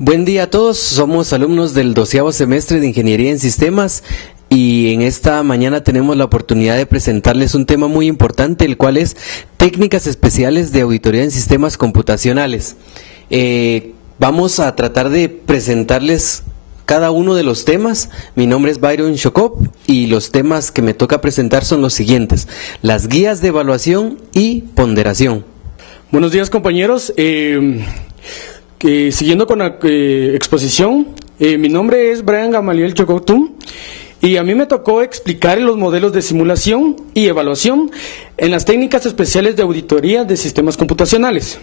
Buen día a todos, somos alumnos del 12º semestre de Ingeniería en Sistemas y en esta mañana tenemos la oportunidad de presentarles un tema muy importante, el cual es técnicas especiales de auditoría en sistemas computacionales. Vamos a tratar de presentarles cada uno de los temas. Mi nombre es Byron Shokop y los temas que me toca presentar son los siguientes: las guías de evaluación y ponderación. Buenos días, compañeros. Siguiendo con la exposición, mi nombre es Brian Gamaliel Chocotum y a mí me tocó explicar los modelos de simulación y evaluación en las técnicas especiales de auditoría de sistemas computacionales.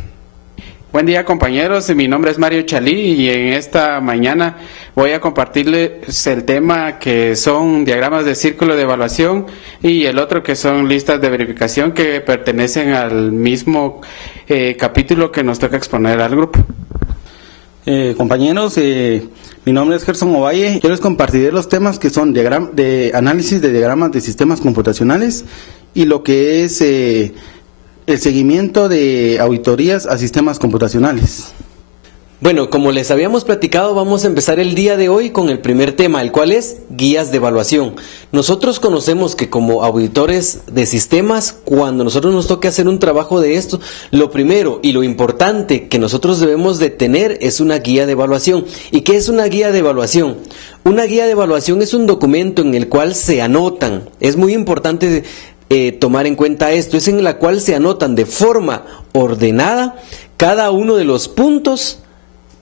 Buen día, compañeros, mi nombre es Mario Chalí y en esta mañana voy a compartirles el tema que son diagramas de círculo de evaluación y el otro que son listas de verificación que pertenecen al mismo capítulo que nos toca exponer al grupo. Compañeros, mi nombre es Gerson Ovalle. Yo les compartiré los temas que son de análisis de diagramas de sistemas computacionales y lo que es el seguimiento de auditorías a sistemas computacionales. Bueno, como les habíamos platicado, vamos a empezar el día de hoy con el primer tema, el cual es guías de evaluación. Nosotros conocemos que como auditores de sistemas, cuando nosotros nos toque hacer un trabajo de esto, lo primero y lo importante que nosotros debemos de tener es una guía de evaluación. ¿Y qué es una guía de evaluación? Una guía de evaluación es un documento en el cual se anotan, es muy importante tomar en cuenta esto, es en la cual se anotan de forma ordenada cada uno de los puntos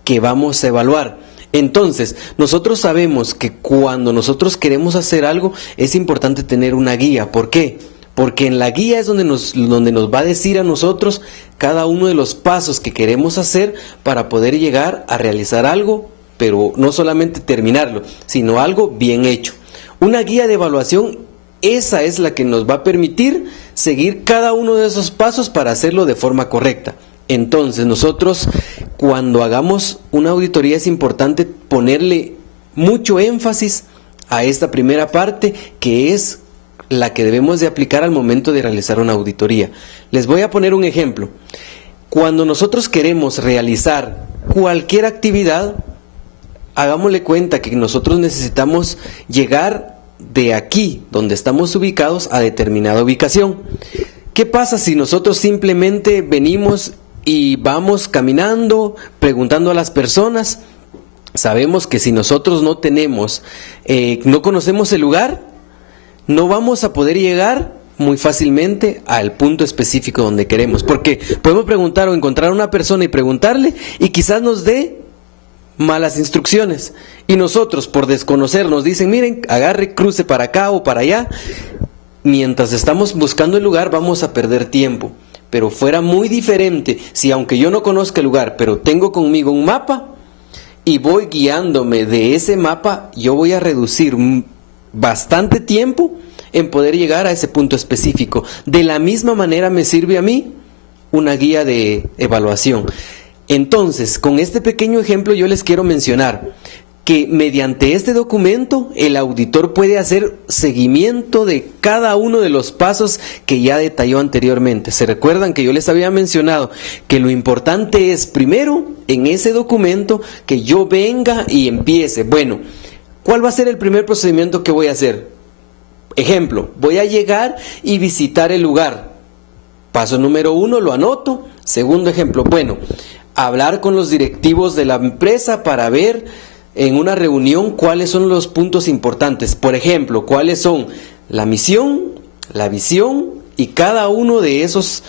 que vamos a evaluar. Entonces, nosotros sabemos que cuando nosotros queremos hacer algo, es importante tener una guía. ¿Por qué? Porque en la guía es donde nos va a decir a nosotros cada uno de los pasos que queremos hacer para poder llegar a realizar algo, pero no solamente terminarlo, sino algo bien hecho. Una guía de evaluación, esa es la que nos va a permitir seguir cada uno de esos pasos para hacerlo de forma correcta. Entonces, nosotros cuando hagamos una auditoría es importante ponerle mucho énfasis a esta primera parte, que es la que debemos de aplicar al momento de realizar una auditoría. Les voy a poner un ejemplo. Cuando nosotros queremos realizar cualquier actividad, hagámosle cuenta que nosotros necesitamos llegar de aquí, donde estamos ubicados, a determinada ubicación. ¿Qué pasa si nosotros simplemente venimos y vamos caminando, preguntando a las personas? Sabemos que si nosotros no conocemos el lugar, no vamos a poder llegar muy fácilmente al punto específico donde queremos, porque podemos preguntar o encontrar a una persona y preguntarle y quizás nos dé malas instrucciones, y nosotros por desconocer nos dicen: miren, agarre, cruce para acá o para allá. Mientras estamos buscando el lugar vamos a perder tiempo. Pero fuera muy diferente si, aunque yo no conozca el lugar, pero tengo conmigo un mapa y voy guiándome de ese mapa, yo voy a reducir bastante tiempo en poder llegar a ese punto específico. De la misma manera me sirve a mí una guía de evaluación. Entonces, con este pequeño ejemplo yo les quiero mencionar que mediante este documento el auditor puede hacer seguimiento de cada uno de los pasos que ya detalló anteriormente. ¿Se recuerdan que yo les había mencionado que lo importante es primero en ese documento que yo venga y empiece? Bueno, ¿cuál va a ser el primer procedimiento que voy a hacer? Ejemplo, voy a llegar y visitar el lugar. Paso número 1, lo anoto. Segundo ejemplo, bueno, hablar con los directivos de la empresa para ver en una reunión cuáles son los puntos importantes. Por ejemplo, cuáles son la misión, la visión y cada uno de esos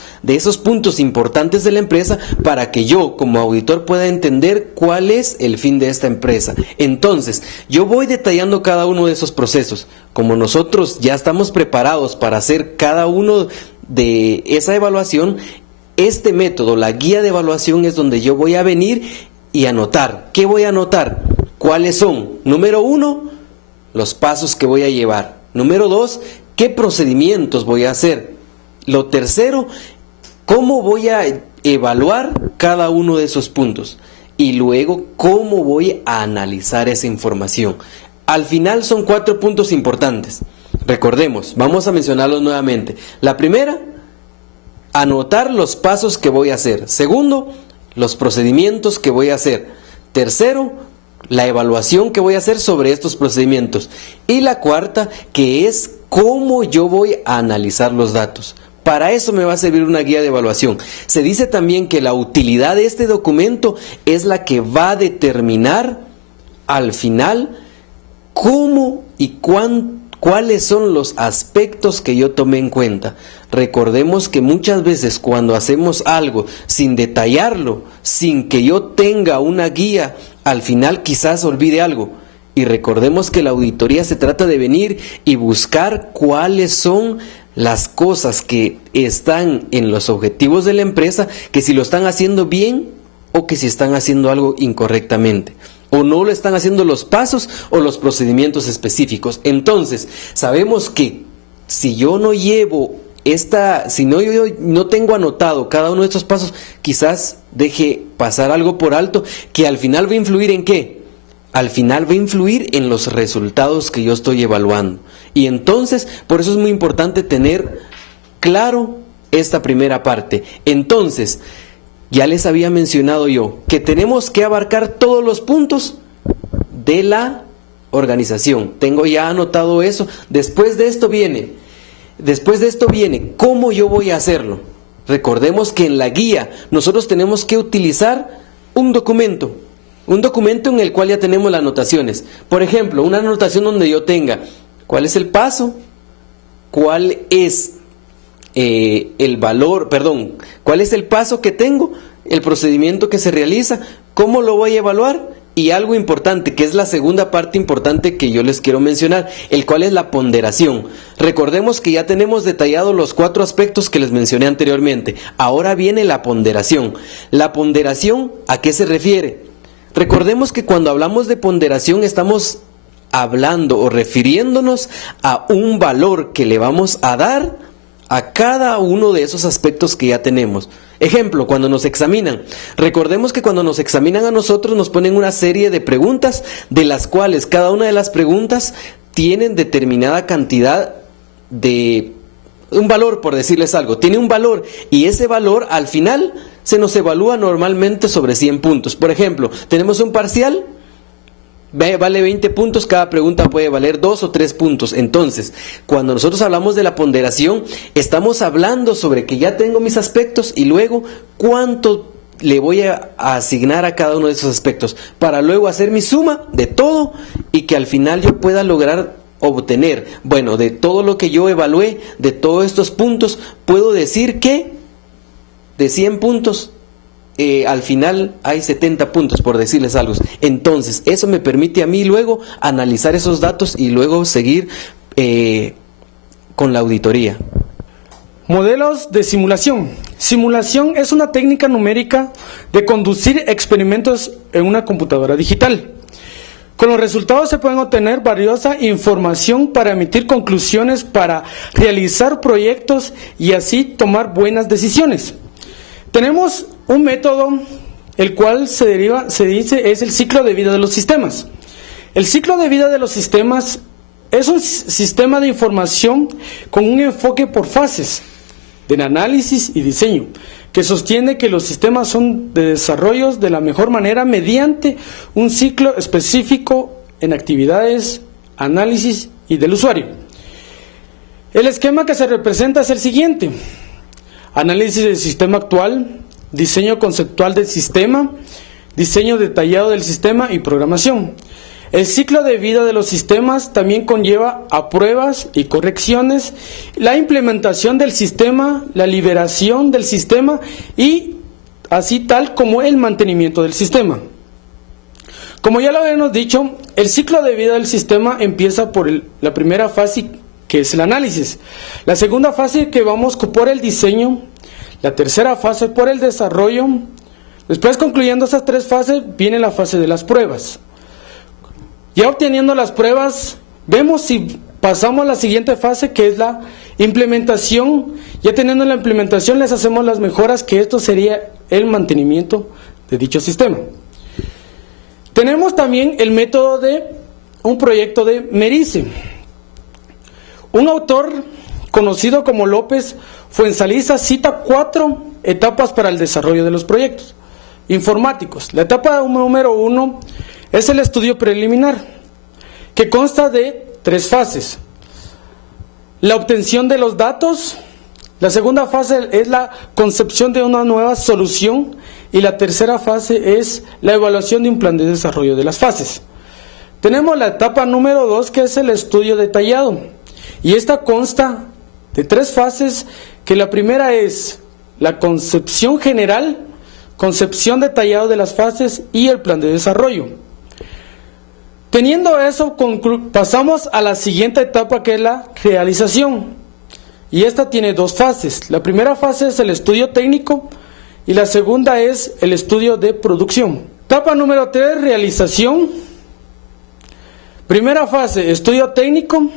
puntos importantes de la empresa, para que yo como auditor pueda entender cuál es el fin de esta empresa. Entonces, yo voy detallando cada uno de esos procesos. Como nosotros ya estamos preparados para hacer cada uno de esa evaluación, este método, la guía de evaluación, es donde yo voy a venir y anotar. ¿Qué voy a anotar? ¿Cuáles son? Número 1, los pasos que voy a llevar. Número 2, ¿qué procedimientos voy a hacer? Lo tercero, ¿cómo voy a evaluar cada uno de esos puntos? Y luego, ¿cómo voy a analizar esa información? Al final son 4 puntos importantes. Recordemos, vamos a mencionarlos nuevamente. La primera, anotar los pasos que voy a hacer. Segundo, los procedimientos que voy a hacer. Tercero, la evaluación que voy a hacer sobre estos procedimientos. Y la cuarta, que es cómo yo voy a analizar los datos. Para eso me va a servir una guía de evaluación. Se dice también que la utilidad de este documento es la que va a determinar al final cómo y cuáles son los aspectos que yo tomé en cuenta. Recordemos que muchas veces cuando hacemos algo sin detallarlo, sin que yo tenga una guía, al final quizás olvide algo. Y recordemos que la auditoría se trata de venir y buscar cuáles son las cosas que están en los objetivos de la empresa, que si lo están haciendo bien o que si están haciendo algo incorrectamente, o no lo están haciendo los pasos o los procedimientos específicos. Entonces, sabemos que si yo no llevo yo no tengo anotado cada uno de estos pasos, quizás deje pasar algo por alto que al final va a influir ¿en qué? Al final va a influir en los resultados que yo estoy evaluando. Y entonces, por eso es muy importante tener claro esta primera parte. Entonces, ya les había mencionado yo que tenemos que abarcar todos los puntos de la organización. Tengo ya anotado eso. Después de esto viene cómo yo voy a hacerlo. Recordemos que en la guía nosotros tenemos que utilizar un documento en el cual ya tenemos las anotaciones. Por ejemplo, una anotación donde yo tenga cuál es el paso, cuál es cuál es el paso que tengo, el procedimiento que se realiza, cómo lo voy a evaluar, y algo importante, que es la segunda parte importante que yo les quiero mencionar, el cual es la ponderación. Recordemos que ya tenemos detallados los 4 aspectos que les mencioné anteriormente. Ahora viene la ponderación. La ponderación, ¿a qué se refiere? Recordemos que cuando hablamos de ponderación estamos hablando o refiriéndonos a un valor que le vamos a dar a cada uno de esos aspectos que ya tenemos. Ejemplo, cuando nos examinan. Recordemos que cuando nos examinan a nosotros nos ponen una serie de preguntas, de las cuales cada una de las preguntas tienen determinada cantidad de un valor, por decirles algo. Tiene un valor y ese valor al final se nos evalúa normalmente sobre 100 puntos. Por ejemplo, tenemos un parcial, vale 20 puntos, cada pregunta puede valer 2 o 3 puntos. Entonces, cuando nosotros hablamos de la ponderación, estamos hablando sobre que ya tengo mis aspectos y luego cuánto le voy a asignar a cada uno de esos aspectos, para luego hacer mi suma de todo y que al final yo pueda lograr obtener, bueno, de todo lo que yo evalué, de todos estos puntos, puedo decir que de 100 puntos, al final hay 70 puntos, por decirles algo. Entonces, eso me permite a mí luego analizar esos datos y luego seguir con la auditoría. Modelos de simulación. Simulación es una técnica numérica de conducir experimentos en una computadora digital. Con los resultados se pueden obtener valiosa información para emitir conclusiones, para realizar proyectos y así tomar buenas decisiones. Tenemos un método, el cual se dice es el ciclo de vida de los sistemas. El ciclo de vida de los sistemas es un sistema de información con un enfoque por fases, de análisis y diseño, que sostiene que los sistemas son de desarrollos de la mejor manera mediante un ciclo específico en actividades, análisis y del usuario. El esquema que se representa es el siguiente: análisis del sistema actual, diseño conceptual del sistema, diseño detallado del sistema y programación. El ciclo de vida de los sistemas también conlleva a pruebas y correcciones, la implementación del sistema, la liberación del sistema y así tal como el mantenimiento del sistema. Como ya lo habíamos dicho, el ciclo de vida del sistema empieza por la primera fase, que es el análisis. La segunda fase que vamos por el diseño, la tercera fase por el desarrollo. Después, concluyendo esas 3 fases, viene la fase de las pruebas. Ya obteniendo las pruebas, vemos si pasamos a la siguiente fase, que es la implementación. Ya teniendo la implementación, les hacemos las mejoras, que esto sería el mantenimiento de dicho sistema. Tenemos también el método de un proyecto de Merice. Un autor conocido como López Fuenzaliza cita 4 etapas para el desarrollo de los proyectos. informáticos. La etapa número 1 es el estudio preliminar, que consta de 3 fases. La obtención de los datos, la segunda fase es la concepción de una nueva solución y la tercera fase es la evaluación de un plan de desarrollo de las fases. Tenemos la etapa número 2, que es el estudio detallado, y esta consta de 3 fases, que la primera es la concepción general, concepción detallada de las fases y el plan de desarrollo. Teniendo eso, pasamos a la siguiente etapa, que es la realización, y esta tiene 2 fases. La primera fase es el estudio técnico y la segunda es el estudio de producción. Etapa número 3, realización. Primera fase, estudio técnico.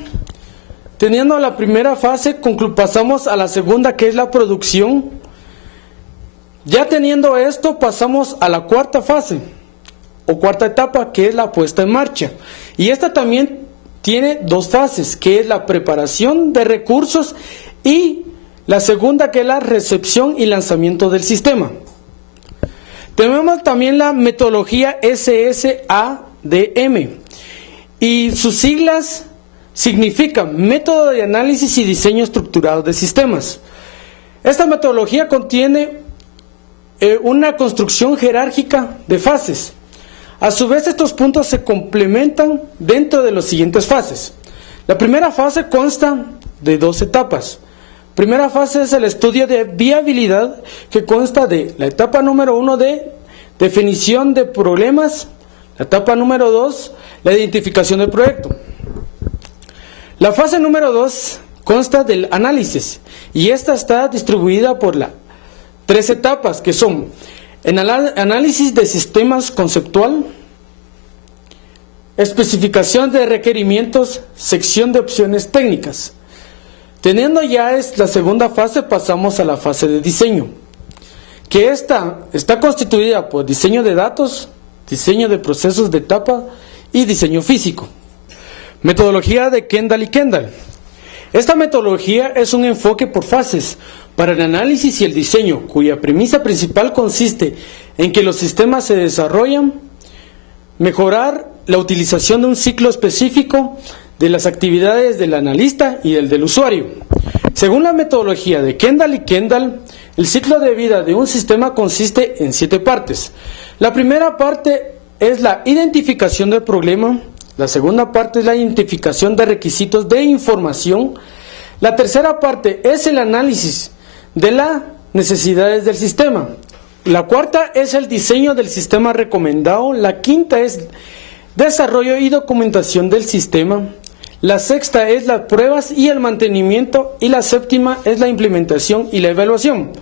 Teniendo la primera fase, pasamos a la segunda, que es la producción. Ya teniendo esto, pasamos a la cuarta fase o cuarta etapa, que es la puesta en marcha. Y esta también tiene 2 fases, que es la preparación de recursos y la segunda, que es la recepción y lanzamiento del sistema. Tenemos también la metodología SSADM y sus siglas significan Método de Análisis y Diseño Estructurado de Sistemas. Esta metodología contiene una construcción jerárquica de fases. A su vez, estos puntos se complementan dentro de las siguientes fases. La primera fase consta de 2 etapas. Primera fase es el estudio de viabilidad, que consta de la etapa número 1 de definición de problemas, la etapa número 2, la identificación del proyecto. La fase número 2 consta del análisis, y esta está distribuida por las 3 etapas, que son en análisis de sistemas conceptual, especificación de requerimientos, sección de opciones técnicas. Teniendo ya la segunda fase, pasamos a la fase de diseño, que esta está constituida por diseño de datos, diseño de procesos de etapa y diseño físico. Metodología de Kendall y Kendall. Esta metodología es un enfoque por fases para el análisis y el diseño, cuya premisa principal consiste en que los sistemas se desarrollan, mejorar la utilización de un ciclo específico de las actividades del analista y del usuario. Según la metodología de Kendall y Kendall, el ciclo de vida de un sistema consiste en 7 partes. La primera parte es la identificación del problema, la segunda parte es la identificación de requisitos de información, la tercera parte es el análisis de las necesidades del sistema, la cuarta es el diseño del sistema recomendado, la quinta es desarrollo y documentación del sistema, la sexta es las pruebas y el mantenimiento y la séptima es la implementación y la evaluación.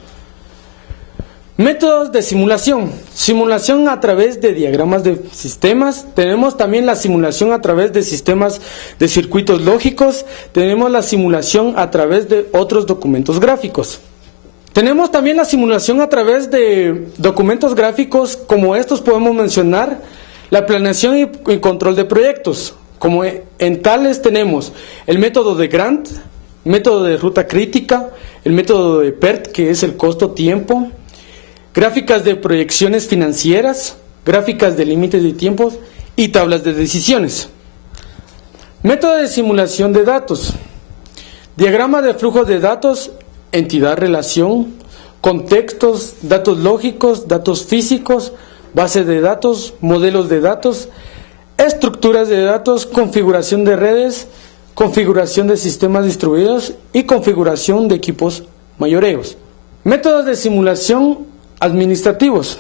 Métodos de simulación. Simulación a través de diagramas de sistemas. Tenemos también la simulación a través de sistemas de circuitos lógicos. Tenemos la simulación a través de otros documentos gráficos. Tenemos también la simulación a través de documentos gráficos, como estos podemos mencionar la planeación y control de proyectos. Como en tales tenemos el método de Grant, método de ruta crítica, el método de PERT, que es el costo-tiempo, gráficas de proyecciones financieras, gráficas de límites de tiempos y tablas de decisiones. Método de simulación de datos. Diagrama de flujos de datos, entidad-relación, contextos, datos lógicos, datos físicos, bases de datos, modelos de datos, estructuras de datos, configuración de redes, configuración de sistemas distribuidos y configuración de equipos mayoreos. Métodos de simulación administrativos.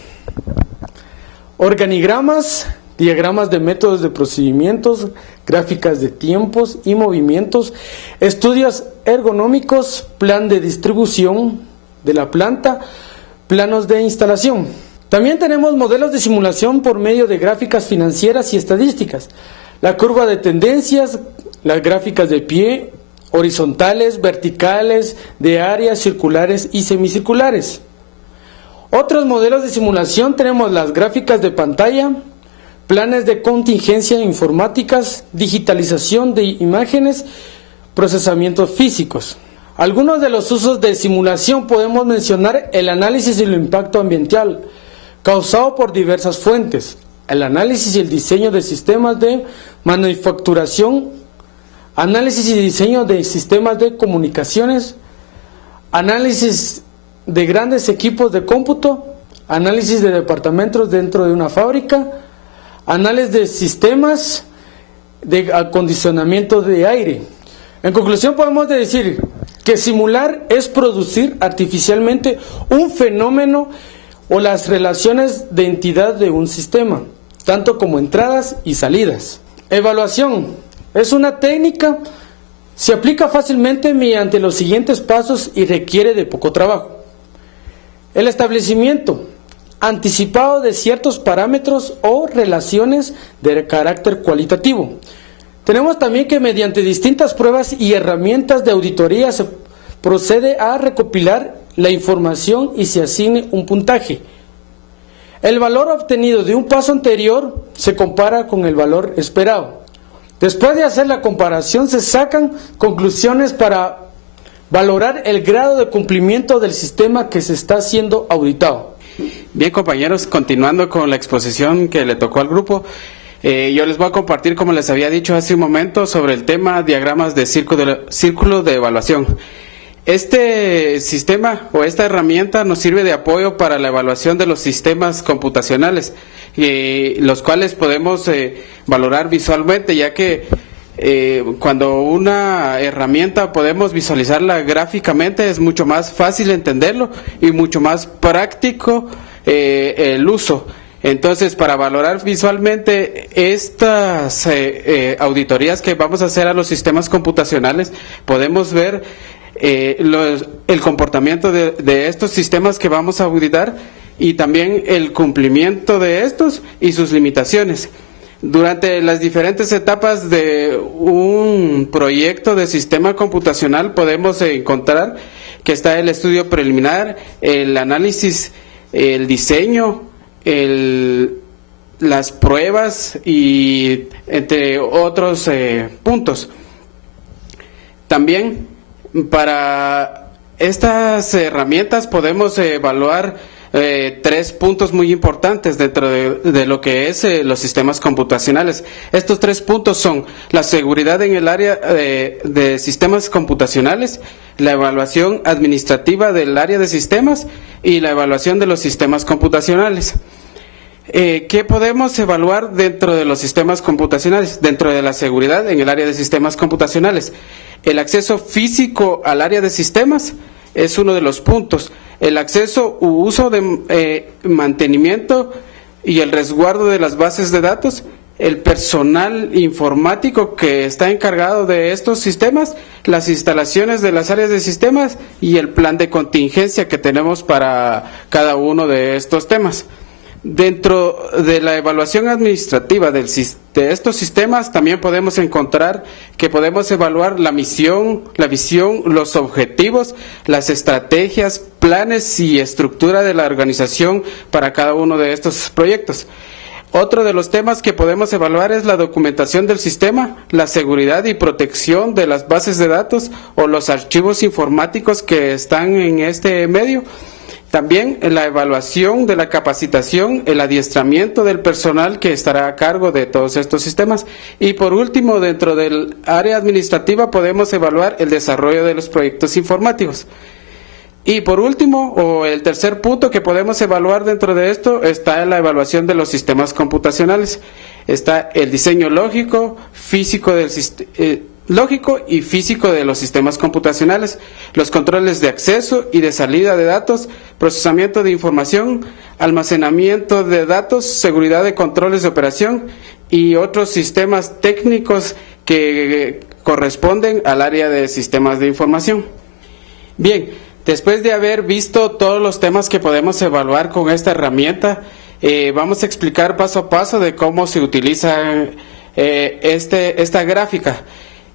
Organigramas, diagramas de métodos de procedimientos, gráficas de tiempos y movimientos, estudios ergonómicos, plan de distribución de la planta, planos de instalación. También tenemos modelos de simulación por medio de gráficas financieras y estadísticas, la curva de tendencias, las gráficas de pie, horizontales, verticales, de áreas, circulares y semicirculares. Otros modelos de simulación tenemos las gráficas de pantalla, planes de contingencia informáticas, digitalización de imágenes, procesamientos físicos. Algunos de los usos de simulación podemos mencionar el análisis del impacto ambiental, causado por diversas fuentes: el análisis y el diseño de sistemas de manufacturación, análisis y diseño de sistemas de comunicaciones, análisis de grandes equipos de cómputo, análisis de departamentos dentro de una fábrica, análisis de sistemas de acondicionamiento de aire. En conclusión, podemos decir que simular es producir artificialmente un fenómeno o las relaciones de entidad de un sistema, tanto como entradas y salidas. Evaluación es una técnica, se aplica fácilmente mediante los siguientes pasos y requiere de poco trabajo. El establecimiento anticipado de ciertos parámetros o relaciones de carácter cualitativo. Tenemos también que mediante distintas pruebas y herramientas de auditoría se procede a recopilar la información y se asigne un puntaje. El valor obtenido de un paso anterior se compara con el valor esperado. Después de hacer la comparación se sacan conclusiones para valorar el grado de cumplimiento del sistema que se está siendo auditado. Bien, compañeros, continuando con la exposición que le tocó al grupo, yo les voy a compartir, como les había dicho hace un momento, sobre el tema diagramas de círculo de evaluación. Este sistema o esta herramienta nos sirve de apoyo para la evaluación de los sistemas computacionales, los cuales podemos valorar visualmente, ya que cuando una herramienta podemos visualizarla gráficamente es mucho más fácil entenderlo y mucho más práctico el uso. Entonces, para valorar visualmente estas auditorías que vamos a hacer a los sistemas computacionales, podemos ver el comportamiento de estos sistemas que vamos a auditar y también el cumplimiento de estos y sus limitaciones. Durante las diferentes etapas de un proyecto de sistema computacional podemos encontrar que está el estudio preliminar, el análisis, el diseño, las pruebas y entre otros puntos. También para estas herramientas podemos evaluar tres puntos muy importantes dentro de lo que es los sistemas computacionales. Estos tres puntos son la seguridad en el área de sistemas computacionales, la evaluación administrativa del área de sistemas y la evaluación de los sistemas computacionales. ¿Qué podemos evaluar dentro de los sistemas computacionales? Dentro de la seguridad en el área de sistemas computacionales, el acceso físico al área de sistemas es uno de los puntos. El acceso u uso de mantenimiento y el resguardo de las bases de datos, el personal informático que está encargado de estos sistemas, las instalaciones de las áreas de sistemas y el plan de contingencia que tenemos para cada uno de estos temas. Dentro de la evaluación administrativa de estos sistemas también podemos encontrar que podemos evaluar la misión, la visión, los objetivos, las estrategias, planes y estructura de la organización para cada uno de estos proyectos. Otro de los temas que podemos evaluar es la documentación del sistema, la seguridad y protección de las bases de datos o los archivos informáticos que están en este medio. También la evaluación de la capacitación, el adiestramiento del personal que estará a cargo de todos estos sistemas. Y por último, dentro del área administrativa podemos evaluar el desarrollo de los proyectos informáticos. Y por último, o el tercer punto que podemos evaluar dentro de esto, está la evaluación de los sistemas computacionales. Está el diseño lógico, lógico y físico de los sistemas computacionales, los controles de acceso y de salida de datos, procesamiento de información, almacenamiento de datos, seguridad de controles de operación y otros sistemas técnicos que corresponden al área de sistemas de información. Bien, después de haber visto todos los temas que podemos evaluar con esta herramienta, vamos a explicar paso a paso de cómo se utiliza esta gráfica.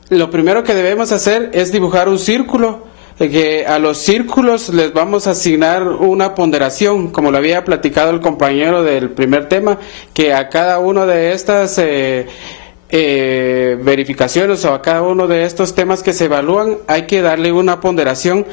Lo primero que debemos hacer es dibujar un círculo, que a los círculos les vamos a asignar una ponderación, como lo había platicado el compañero del primer tema, que a cada uno de estas verificaciones o a cada uno de estos temas que se evalúan hay que darle una ponderación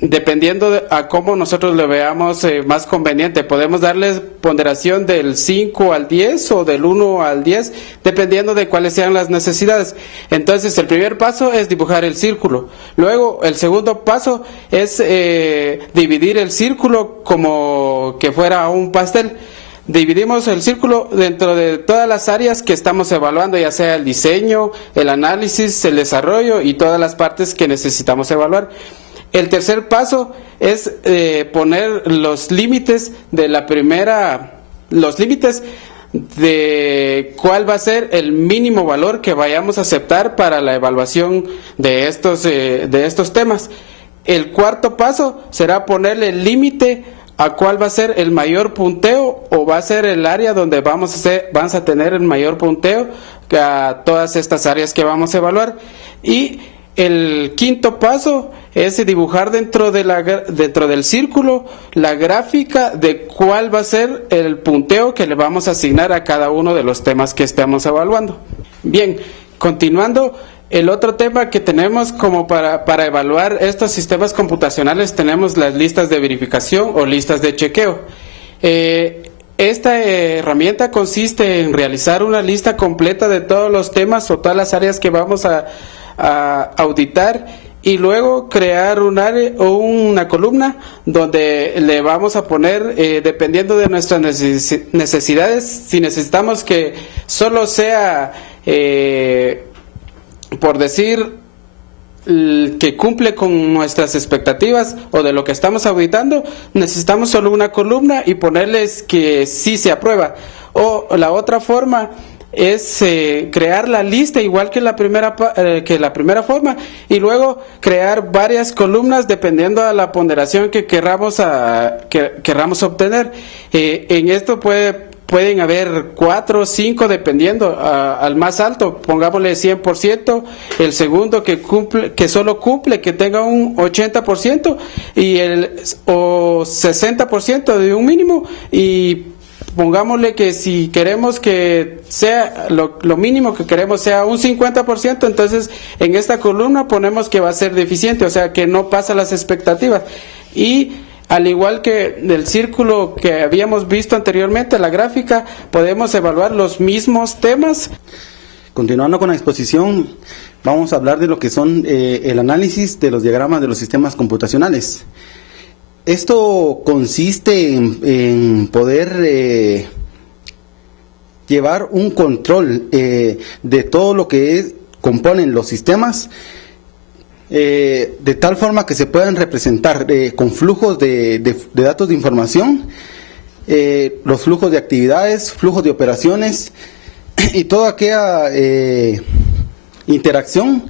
dependiendo a cómo nosotros lo veamos más conveniente. Podemos darles ponderación del 5 al 10 o del 1 al 10 dependiendo de cuáles sean las necesidades. Entonces el primer paso es dibujar el círculo. Luego el segundo paso es dividir el círculo como que fuera un pastel. Dividimos el círculo dentro de todas las áreas que estamos evaluando, ya sea el diseño, el análisis, el desarrollo y todas las partes que necesitamos evaluar. El tercer paso es poner los límites de de cuál va a ser el mínimo valor que vayamos a aceptar para la evaluación de estos temas. El cuarto paso será ponerle el límite a cuál va a ser el mayor punteo o va a ser el área donde vamos a tener el mayor punteo a todas estas áreas que vamos a evaluar. Y el quinto paso es dibujar dentro del círculo la gráfica de cuál va a ser el punteo que le vamos a asignar a cada uno de los temas que estamos evaluando. Bien, continuando, el otro tema que tenemos como para evaluar estos sistemas computacionales, tenemos las listas de verificación o listas de chequeo. Esta herramienta consiste en realizar una lista completa de todos los temas o todas las áreas que vamos a auditar y luego crear un área o una columna donde le vamos a poner, dependiendo de nuestras necesidades, si necesitamos que solo sea por decir que cumple con nuestras expectativas o de lo que estamos auditando, necesitamos solo una columna y ponerles que sí se aprueba. O la otra forma es crear la lista igual que la primera forma y luego crear varias columnas dependiendo de la ponderación que querramos obtener. En esto pueden haber 4 o 5 dependiendo al más alto, pongámosle 100%, el segundo que tenga un 80% o 60% de un mínimo, y pongámosle que si queremos que sea lo mínimo que queremos sea un 50%, entonces en esta columna ponemos que va a ser deficiente, o sea que no pasa las expectativas. Y al igual que del círculo que habíamos visto anteriormente, la gráfica, podemos evaluar los mismos temas. Continuando con la exposición, vamos a hablar de lo que son el análisis de los diagramas de los sistemas computacionales. Esto consiste en poder llevar un control de todo lo que componen los sistemas, de tal forma que se puedan representar con flujos de datos de información, los flujos de actividades, flujos de operaciones y toda aquella interacción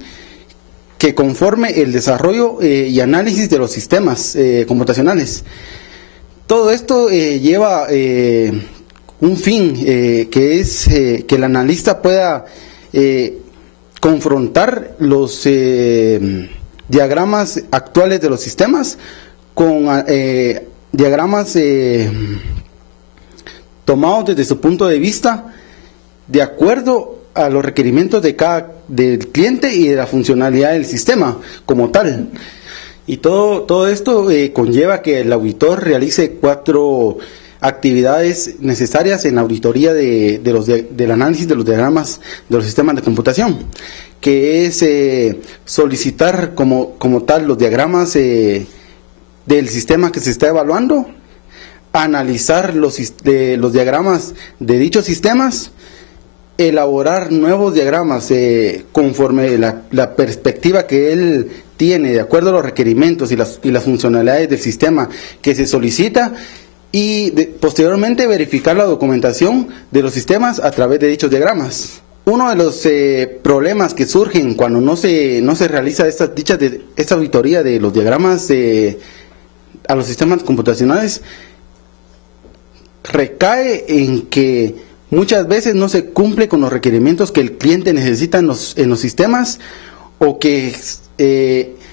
que conforme el desarrollo y análisis de los sistemas computacionales. Todo esto lleva un fin, que es que el analista pueda confrontar los diagramas actuales de los sistemas con diagramas tomados desde su punto de vista de acuerdo a los requerimientos del cliente y de la funcionalidad del sistema como tal. Y todo esto conlleva que el auditor realice 4 actividades necesarias en la auditoría del análisis de los diagramas de los sistemas de computación, que es solicitar como tal los diagramas del sistema que se está evaluando, analizar los diagramas de dichos sistemas, elaborar nuevos diagramas conforme la perspectiva que él tiene, de acuerdo a los requerimientos y las funcionalidades del sistema que se solicita, y posteriormente verificar la documentación de los sistemas a través de dichos diagramas. Uno de los problemas que surgen cuando no se realiza esta auditoría de los diagramas a los sistemas computacionales recae en que muchas veces no se cumple con los requerimientos que el cliente necesita en los sistemas, o que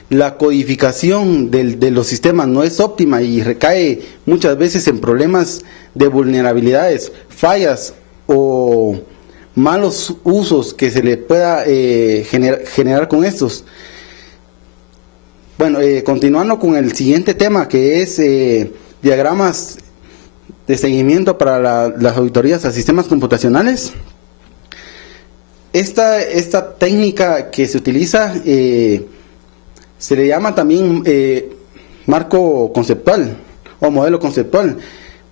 la codificación de los sistemas no es óptima y recae muchas veces en problemas de vulnerabilidades, fallas o malos usos que se le pueda generar con estos. Bueno, continuando con el siguiente tema, que es diagramas de seguimiento para las auditorías a sistemas computacionales. Esta técnica que se utiliza se le llama también marco conceptual o modelo conceptual,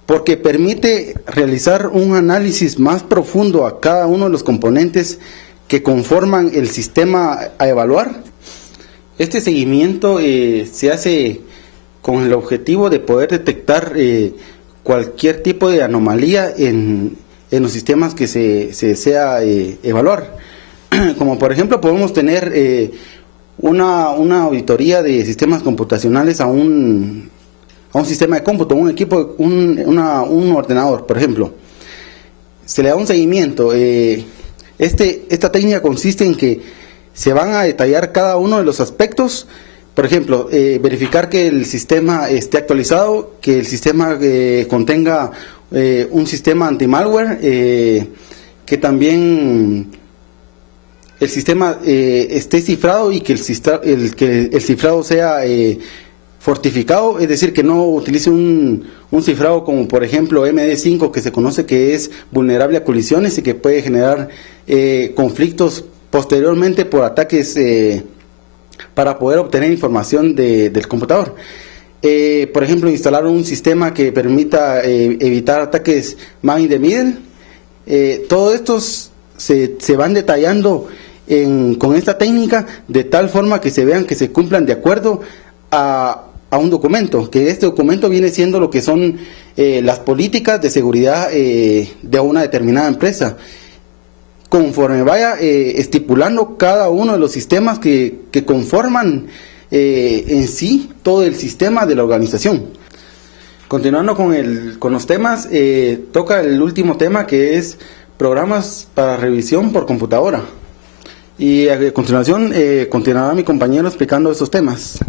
porque permite realizar un análisis más profundo a cada uno de los componentes que conforman el sistema a evaluar. Este seguimiento se hace con el objetivo de poder detectar cualquier tipo de anomalía en los sistemas que se desea evaluar. Como por ejemplo podemos tener una auditoría de sistemas computacionales a un sistema de cómputo, un equipo, un ordenador, por ejemplo. Se le da un seguimiento. Esta técnica consiste en que se van a detallar cada uno de los aspectos. Por ejemplo, verificar que el sistema esté actualizado, que el sistema contenga un sistema anti-malware, que también el sistema esté cifrado y que el cifrado sea fortificado, es decir, que no utilice un cifrado como por ejemplo MD5, que se conoce que es vulnerable a colisiones y que puede generar conflictos posteriormente por ataques para poder obtener información del computador. Por ejemplo, instalar un sistema que permita evitar ataques man in the middle. Todo esto se van detallando con esta técnica de tal forma que se vean que se cumplan de acuerdo a un documento, que este documento viene siendo lo que son las políticas de seguridad de una determinada empresa, conforme vaya estipulando cada uno de los sistemas que conforman en sí todo el sistema de la organización. Continuando con los temas, toca el último tema, que es programas para revisión por computadora. Y a continuación continuará mi compañero explicando estos temas.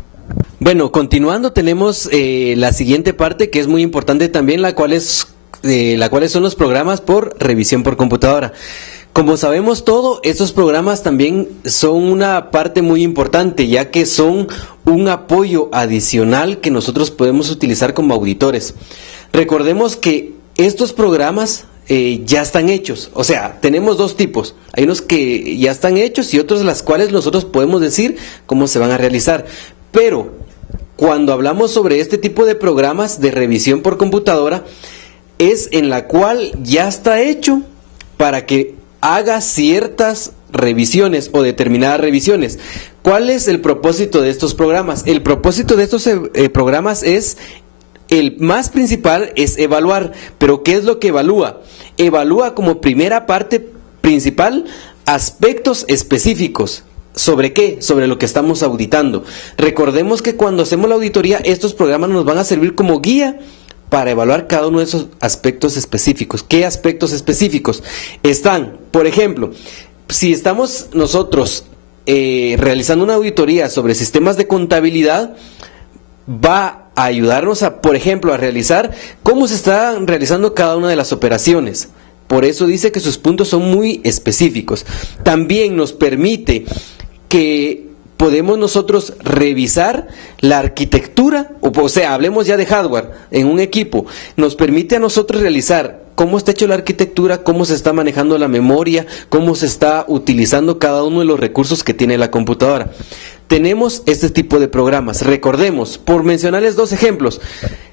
Bueno, continuando tenemos la siguiente parte, que es muy importante también, la cuales son los programas por revisión por computadora. Como sabemos todo, estos programas también son una parte muy importante, ya que son un apoyo adicional que nosotros podemos utilizar como auditores. Recordemos que estos programas ya están hechos, o sea, tenemos dos tipos. Hay unos que ya están hechos y otros las cuales nosotros podemos decir cómo se van a realizar. Pero cuando hablamos sobre este tipo de programas de revisión por computadora, es en la cual ya está hecho para que haga ciertas revisiones o determinadas revisiones. ¿Cuál es el propósito de estos programas? El propósito de estos programas es, el más principal es evaluar. ¿Pero qué es lo que evalúa? Evalúa como primera parte principal aspectos específicos. ¿Sobre qué? Sobre lo que estamos auditando. Recordemos que cuando hacemos la auditoría, estos programas nos van a servir como guía para evaluar cada uno de esos aspectos específicos. ¿Qué aspectos específicos? Están, por ejemplo, si estamos nosotros realizando una auditoría sobre sistemas de contabilidad, va a ayudarnos a, por ejemplo, a realizar cómo se están realizando cada una de las operaciones. Por eso dice que sus puntos son muy específicos. También nos permite que podemos nosotros revisar la arquitectura, o sea, hablemos ya de hardware en un equipo, nos permite a nosotros realizar cómo está hecho la arquitectura, cómo se está manejando la memoria, cómo se está utilizando cada uno de los recursos que tiene la computadora. Tenemos este tipo de programas. Recordemos, por mencionarles dos ejemplos,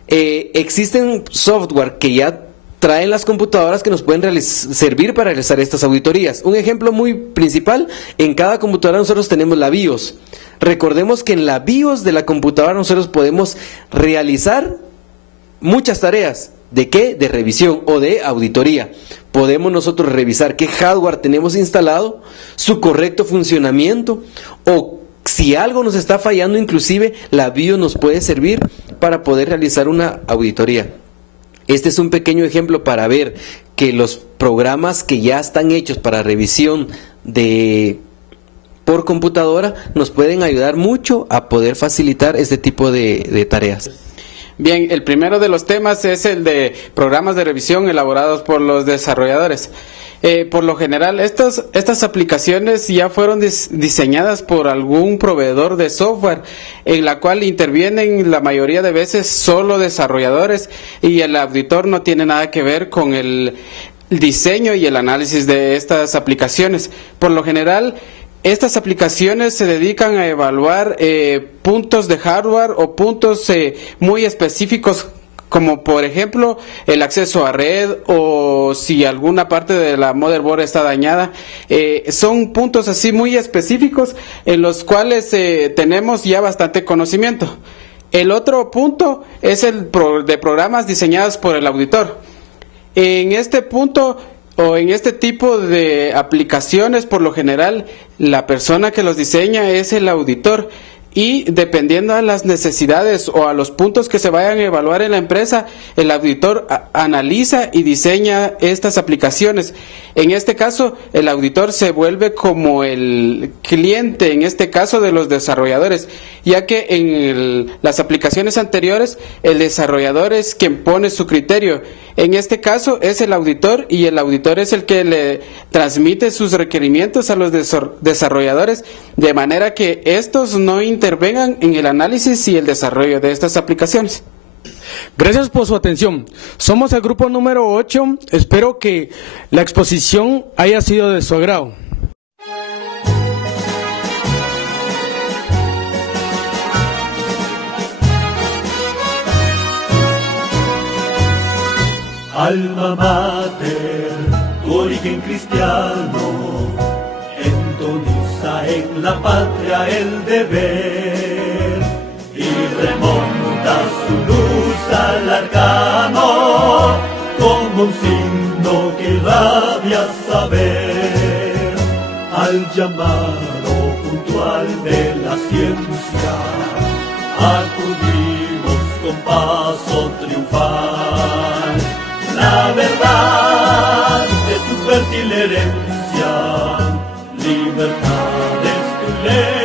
existen software que ya traen las computadoras que nos pueden servir para realizar estas auditorías. Un ejemplo muy principal, en cada computadora nosotros tenemos la BIOS. Recordemos que en la BIOS de la computadora nosotros podemos realizar muchas tareas. ¿De qué? De revisión o de auditoría. Podemos nosotros revisar qué hardware tenemos instalado, su correcto funcionamiento, o si algo nos está fallando, inclusive la BIOS nos puede servir para poder realizar una auditoría. Este es un pequeño ejemplo para ver que los programas que ya están hechos para revisión por computadora nos pueden ayudar mucho a poder facilitar este tipo de tareas. Bien, el primero de los temas es el de programas de revisión elaborados por los desarrolladores. Por lo general, estas aplicaciones ya fueron diseñadas por algún proveedor de software, en la cual intervienen la mayoría de veces solo desarrolladores, y el auditor no tiene nada que ver con el diseño y el análisis de estas aplicaciones. Por lo general, estas aplicaciones se dedican a evaluar puntos de hardware o puntos muy específicos, como por ejemplo el acceso a red o si alguna parte de la motherboard está dañada. Son puntos así muy específicos en los cuales tenemos ya bastante conocimiento. El otro punto es el de programas diseñados por el auditor. En este punto o en este tipo de aplicaciones, por lo general, la persona que los diseña es el auditor, y dependiendo a las necesidades o a los puntos que se vayan a evaluar en la empresa, el auditor analiza y diseña estas aplicaciones. En este caso, el auditor se vuelve como el cliente, en este caso, de los desarrolladores, ya que en las aplicaciones anteriores, el desarrollador es quien pone su criterio. En este caso es el auditor, y el auditor es el que le transmite sus requerimientos a los desarrolladores, de manera que estos no intervengan en el análisis y el desarrollo de estas aplicaciones. Gracias por su atención. Somos el grupo número 8. Espero que la exposición haya sido de su agrado. Alma mater, tu origen cristiano, entoniza en la patria el deber y remonta su luz al arcano como un signo que irradia saber. Al llamado puntual de la ciencia acudimos con paso triunfal. La verdad es tu fértil herencia, libertad es tu ley.